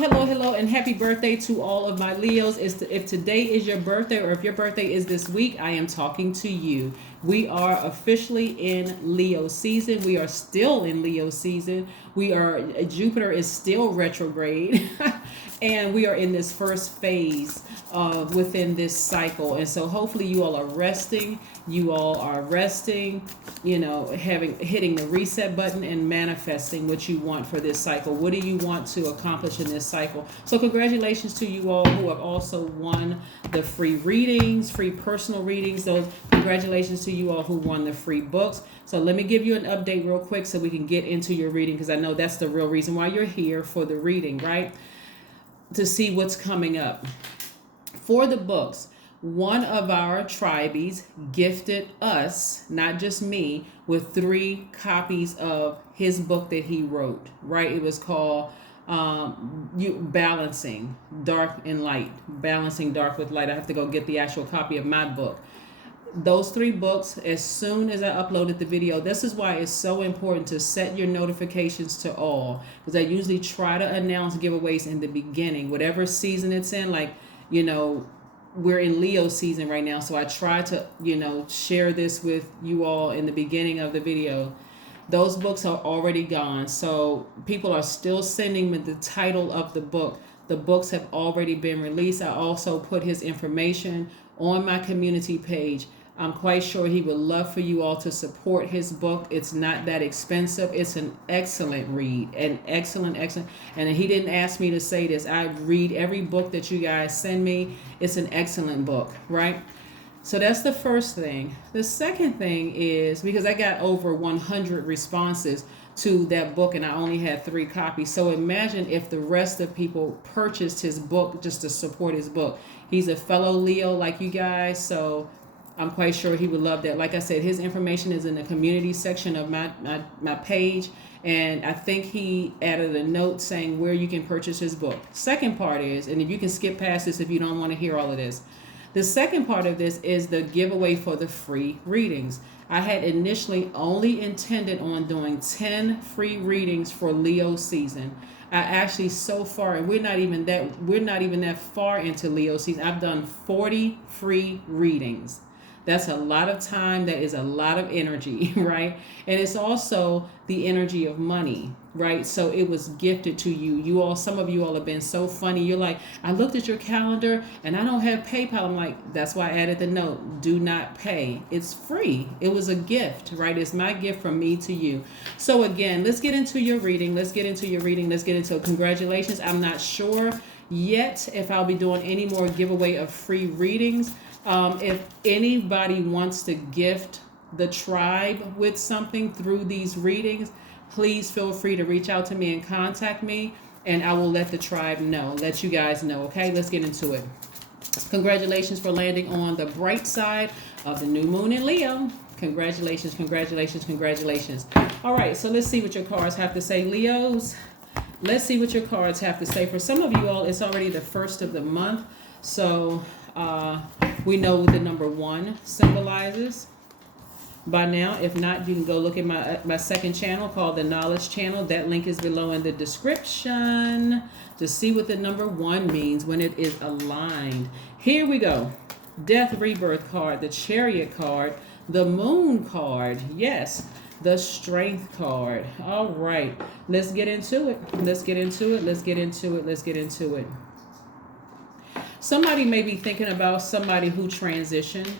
Hello, and happy birthday to all of my Leos. If today is your birthday or if your birthday is this week, I am talking to you. We are officially in Leo season. We are still in Leo season. Jupiter is still retrograde, and we are in this first phase within this cycle. And so hopefully you all are resting. You all are resting, hitting the reset button and manifesting what you want for this cycle. What do you want to accomplish in this cycle? So congratulations to you all who have also won the free readings, free personal readings. Those congratulations to you all who won the free books. So let me give you an update real quick so we can get into your reading, because I know that's the real reason why you're here, for the reading, right? To see what's coming up. For the books, one of our tribees gifted us, not just me, with 3 copies of his book that he wrote, right? It was called Balancing Dark and Light, Balancing Dark with Light. I have to go get the actual copy of my book. Those 3 books, as soon as I uploaded the video, this is why it's so important to set your notifications to all, because I usually try to announce giveaways in the beginning, whatever season it's in. Like, we're in Leo season right now, so I try to, share this with you all in the beginning of the video. Those books are already gone, so people are still sending me the title of the book. The books have already been released. I also put his information on my community page. I'm quite sure he would love for you all to support his book. It's not that expensive. It's an excellent read, an excellent. And he didn't ask me to say this. I read every book that you guys send me. It's an excellent book, right? So that's the first thing. The second thing is, because I got over 100 responses to that book and I only had 3 copies. So imagine if the rest of people purchased his book just to support his book. He's a fellow Leo like you guys, so I'm quite sure he would love that. Like I said, his information is in the community section of my page, and I think he added a note saying where you can purchase his book. Second part is, and if you can skip past this if you don't want to hear all of this, the second part of this is the giveaway for the free readings. I had initially only intended on doing 10 free readings for Leo season. I actually, so far, and we're not even that far into Leo season, I've done 40 free readings. That's a lot of time. That is a lot of energy, right? And it's also the energy of money, right? So it was gifted to you. You all, some of you all have been so funny. You're like, I looked at your calendar and I don't have PayPal. I'm like, that's why I added the note. Do not pay. It's free. It was a gift, right? It's my gift from me to you. So again, let's get into your reading. Let's get into congratulations. I'm not sure yet if I'll be doing any more giveaway of free readings. If anybody wants to gift the tribe with something through these readings, please feel free to reach out to me and contact me, and I will let the tribe know, let you guys know. Okay, let's get into it. Congratulations for landing on the bright side of the new moon in Leo. Congratulations. All right, so let's see what your cards have to say, Leos. Let's see what your cards have to say. For some of you all, it's already the first of the month, so we know what the number 1 symbolizes by now. If not, you can go look at my second channel called the Knowledge Channel. That link is below in the description to see what the number 1 means when it is aligned. Here we go. Death Rebirth card, the Chariot card, the Moon card, yes, the Strength card. All right, let's get into it. Somebody may be thinking about somebody who transitioned,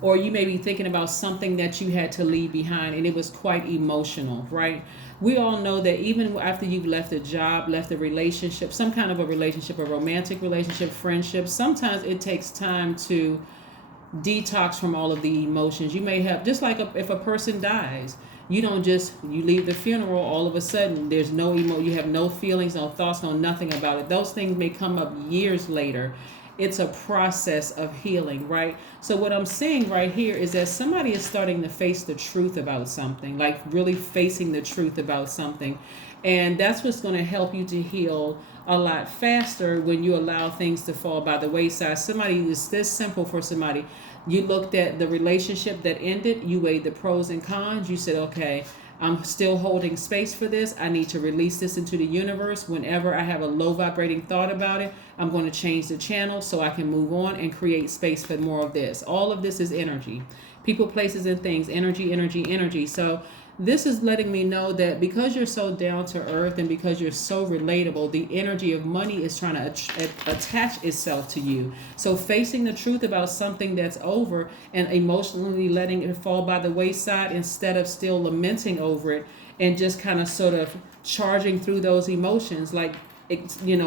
or you may be thinking about something that you had to leave behind, and it was quite emotional, right? We all know that even after you've left a job, left a relationship, some kind of a relationship, a romantic relationship, friendship, sometimes it takes time to detox from all of the emotions. You may have, just like if a person dies, you don't just, you leave the funeral, all of a sudden there's no you have no feelings, no thoughts, no nothing about it. Those things may come up years later. It's a process of healing, right? So what I'm seeing right here is that somebody is starting to face the truth about something, like really facing the truth about something. And that's what's going to help you to heal a lot faster when you allow things to fall by the wayside. Somebody is this simple for somebody. You looked at the relationship that ended, you weighed the pros and cons, you said, okay, I'm still holding space for this. I need to release this into the universe. Whenever I have a low vibrating thought about it, I'm going to change the channel so I can move on and create space for more of this. All of this is energy. People, places, and things. Energy, energy, energy. So this is letting me know that because you're so down to earth and because you're so relatable, the energy of money is trying to attach itself to you. So facing the truth about something that's over and emotionally letting it fall by the wayside instead of still lamenting over it and just kind of sort of charging through those emotions, like,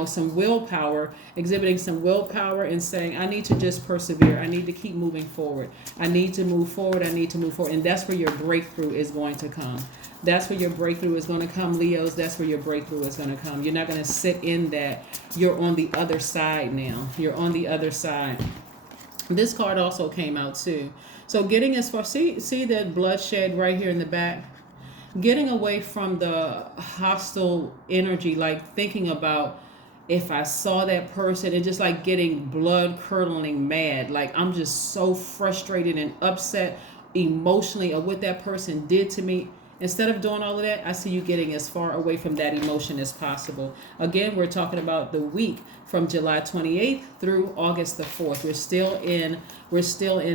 some willpower, exhibiting some willpower and saying, I need to just persevere. I need to keep moving forward. I need to move forward. I need to move forward. And that's where your breakthrough is going to come. That's where your breakthrough is going to come, Leos. That's where your breakthrough is going to come. You're not going to sit in that. You're on the other side now. You're on the other side. This card also came out too. So getting as far, see that bloodshed right here in the back? Getting away from the hostile energy, like thinking about if I saw that person and just like getting blood curdling mad. Like I'm just so frustrated and upset emotionally of what that person did to me. Instead of doing all of that, I see you getting as far away from that emotion as possible. Again, we're talking about the week from July 28th through August the 4th. We're still in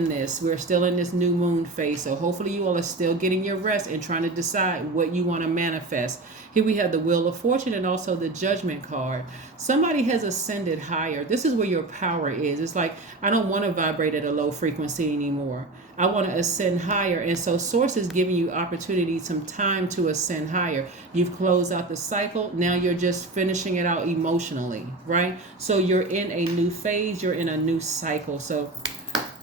this. We're still in this new moon phase. So hopefully you all are still getting your rest and trying to decide what you want to manifest. Here we have the Wheel of Fortune and also the Judgment card. Somebody has ascended higher. This is where your power is. It's like, I don't want to vibrate at a low frequency anymore. I want to ascend higher. And so Source is giving you opportunity, some time to ascend higher. You've closed out the cycle. Now you're just finishing it out emotionally, right? So you're in a new phase. You're in a new cycle. So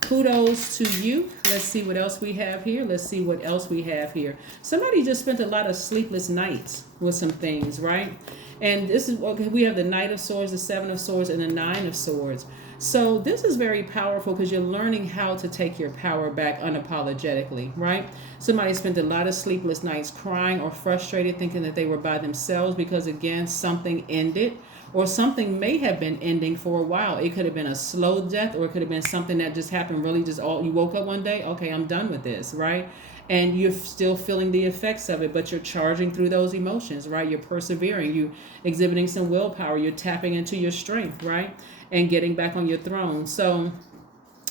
kudos to you. Let's see what else we have here. Somebody just spent a lot of sleepless nights with some things, right? And this is, okay, we have the Knight of Swords, the Seven of Swords, and the Nine of Swords. So this is very powerful because you're learning how to take your power back unapologetically, right? Somebody spent a lot of sleepless nights crying or frustrated, thinking that they were by themselves because, again, something ended, or something may have been ending for a while. It could have been a slow death, or it could have been something that just happened really just all, you woke up one day, okay, I'm done with this, right? And you're still feeling the effects of it, but you're charging through those emotions, right? You're persevering, you're exhibiting some willpower, you're tapping into your strength, right? And getting back on your throne. So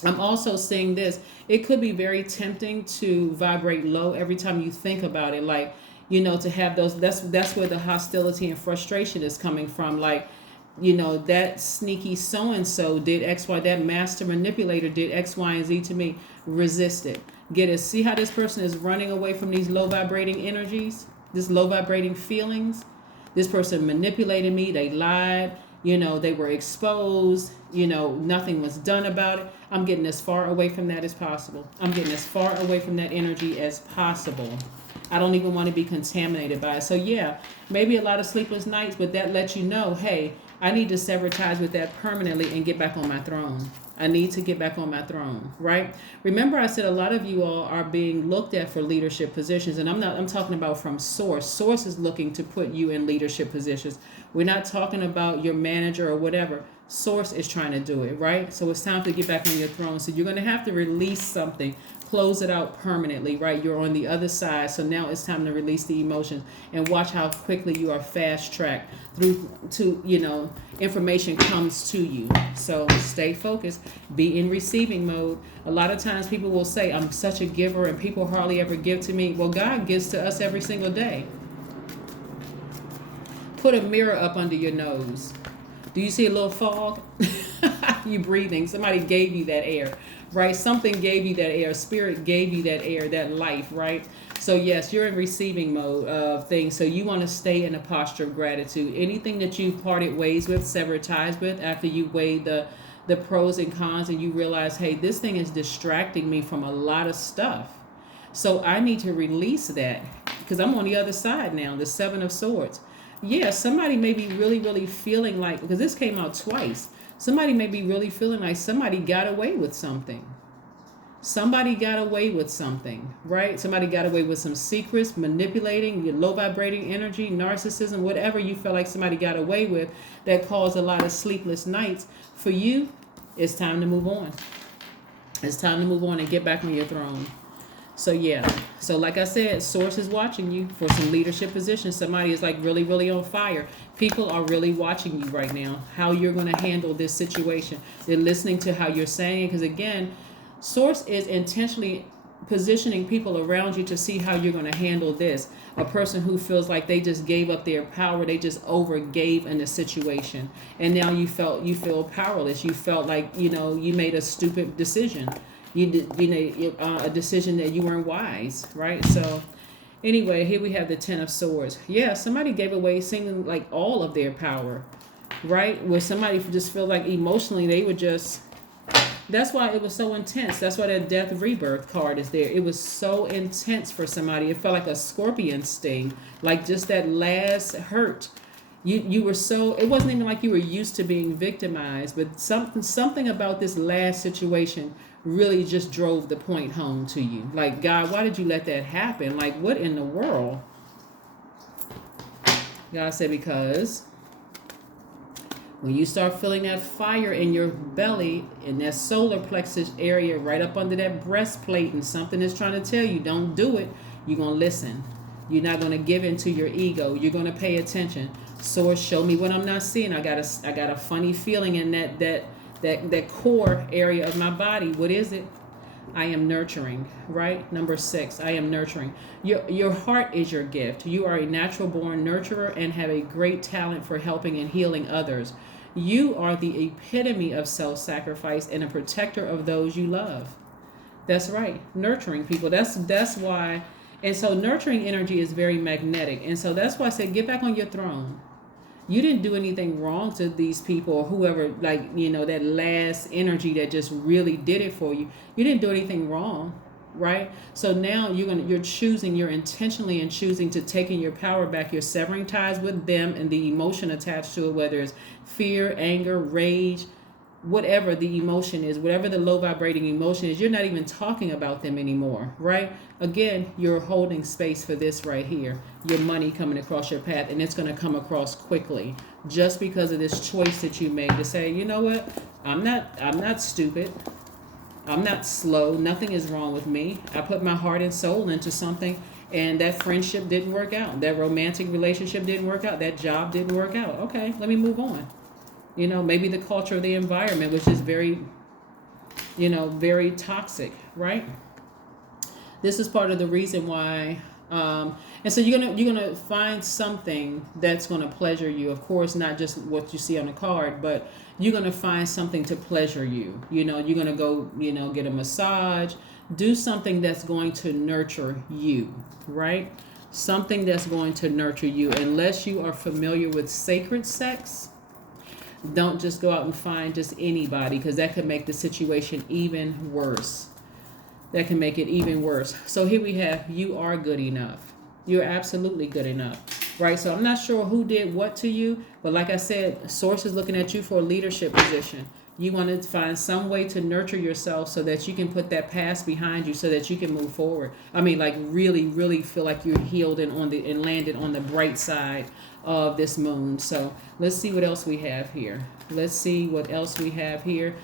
I'm also seeing this. It could be very tempting to vibrate low every time you think about it. Like, to have those, that's where the hostility and frustration is coming from. Like, that sneaky so-and-so did X, Y, that master manipulator did X, Y, and Z to me. Resist it. Get it. See how this person is running away from these low vibrating energies, this low vibrating feelings. This person manipulated me. They lied. They were exposed. Nothing was done about it. I'm getting as far away from that as possible. I'm getting as far away from that energy as possible. I don't even want to be contaminated by it. So yeah, maybe a lot of sleepless nights, but that lets you know, hey, I need to sever ties with that permanently and get back on my throne. I need to get back on my throne, right? Remember, I said a lot of you all are being looked at for leadership positions, and I'm talking about from Source. Source is looking to put you in leadership positions. We're not talking about your manager or whatever. Source is trying to do it, right? So it's time to get back on your throne. So you're going to have to release something, close it out permanently, right? You're on the other side. So now it's time to release the emotions and watch how quickly you are fast tracked through to, information comes to you. So stay focused, be in receiving mode. A lot of times people will say, I'm such a giver and people hardly ever give to me. Well, God gives to us every single day. Put a mirror up under your nose. Do you see a little fog? You breathing. Somebody gave you that air, right? Something gave you that air. Spirit gave you that air, that life, right? So yes, you're in receiving mode of things. So you want to stay in a posture of gratitude. Anything that you parted ways with, severed ties with, after you weighed the pros and cons and you realize, hey, this thing is distracting me from a lot of stuff. So I need to release that because I'm on the other side now, the Seven of Swords. Yeah, somebody may be really, really feeling like, because this came out twice, somebody may be really feeling like somebody got away with something. Somebody got away with something, right? Somebody got away with some secrets, manipulating, your low vibrating energy, narcissism, whatever you feel like somebody got away with that caused a lot of sleepless nights. For you, it's time to move on. It's time to move on and get back on your throne. So yeah. So like I said, source is watching you for some leadership positions. Somebody is like really, really on fire. People are really watching you right now. How you're going to handle this situation. They're listening to how you're saying it. Because again, source is intentionally positioning people around you to see how you're going to handle this. A person who feels like they just gave up their power, they just overgave in the situation, and now you feel powerless. You felt like you made a stupid decision. You did a decision that you weren't wise, right? So anyway, here we have the Ten of Swords. Yeah, somebody gave away seeming like all of their power, right? Where somebody just feel like emotionally they were just. That's why it was so intense. That's why that death rebirth card is there. It was so intense for somebody. It felt like a scorpion sting, like just that last hurt. You were so, it wasn't even like you were used to being victimized, but something about this last situation really just drove the point home to you. Like, God, why did you let that happen? Like, what in the world? God said, because when you start feeling that fire in your belly, in that solar plexus area, right up under that breastplate, and something is trying to tell you, don't do it, you're going to listen. You're not going to give in to your ego. You're going to pay attention. Source, show me what I'm not seeing. I got a funny feeling in that core area of my body. What is it? I am nurturing, right? Number 6, I am nurturing. Your heart is your gift. You are a natural born nurturer and have a great talent for helping and healing others. You are the epitome of self-sacrifice and a protector of those you love. That's right. Nurturing people. That's why. And so nurturing energy is very magnetic. And so that's why I said, get back on your throne. You didn't do anything wrong to these people or whoever, that last energy that just really did it for you. You didn't do anything wrong, right? So now you're intentionally choosing to taking your power back. You're severing ties with them and the emotion attached to it, whether it's fear, anger, rage, whatever the emotion is, whatever the low vibrating emotion is. You're not even talking about them anymore, right? Again, you're holding space for this right here, your money coming across your path, and it's going to come across quickly just because of this choice that you made to say, you know what, I'm not stupid, I'm not slow, nothing is wrong with me. I put my heart and soul into something, and that friendship didn't work out, that romantic relationship didn't work out, that job didn't work out. Okay, let me move on. Maybe the culture of the environment was just very, very toxic, right? This is part of the reason why, and so you're gonna find something that's gonna pleasure you. Of course, not just what you see on the card, but you're gonna find something to pleasure you. You're gonna go, get a massage, do something that's going to nurture you, right? Something that's going to nurture you. Unless you are familiar with sacred sex, don't just go out and find just anybody, because that could make the situation even worse. That can make it even worse. So here we have, you are good enough. You're absolutely good enough, right? So I'm not sure who did what to you, but like I said, source is looking at you for a leadership position. You want to find some way to nurture yourself so that you can put that past behind you so that you can move forward. I mean, like really, really feel like you're healed and landed on the bright side of this moon. So let's see what else we have here. Let's see what else we have here.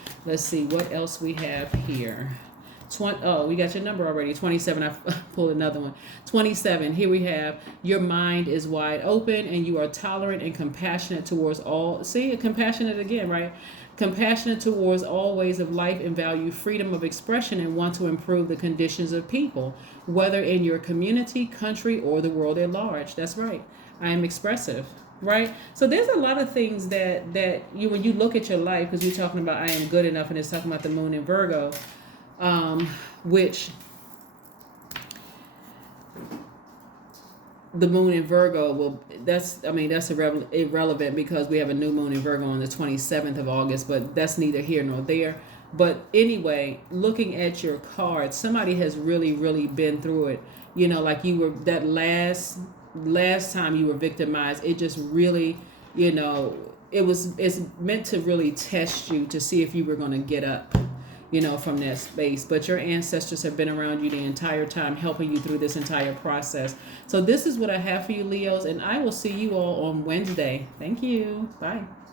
We got your number already. 27. I pulled another one. 27. Here we have, your mind is wide open and you are tolerant and compassionate towards all. See, compassionate again, right? Compassionate towards all ways of life and value freedom of expression and want to improve the conditions of people, whether in your community, country, or the world at large. That's right. I am expressive, right? So there's a lot of things that when you look at your life, because you're talking about I am good enough, and it's talking about the moon in Virgo, which the moon in Virgo that's irrelevant because we have a new moon in Virgo on the 27th of August, but that's neither here nor there. But anyway, looking at your cards, somebody has really, really been through it. Like you were that last time you were victimized. It just really, it's meant to really test you to see if you were going to get up, from that space. But your ancestors have been around you the entire time, helping you through this entire process. So this is what I have for you, Leos, and I will see you all on Wednesday. Thank you. Bye.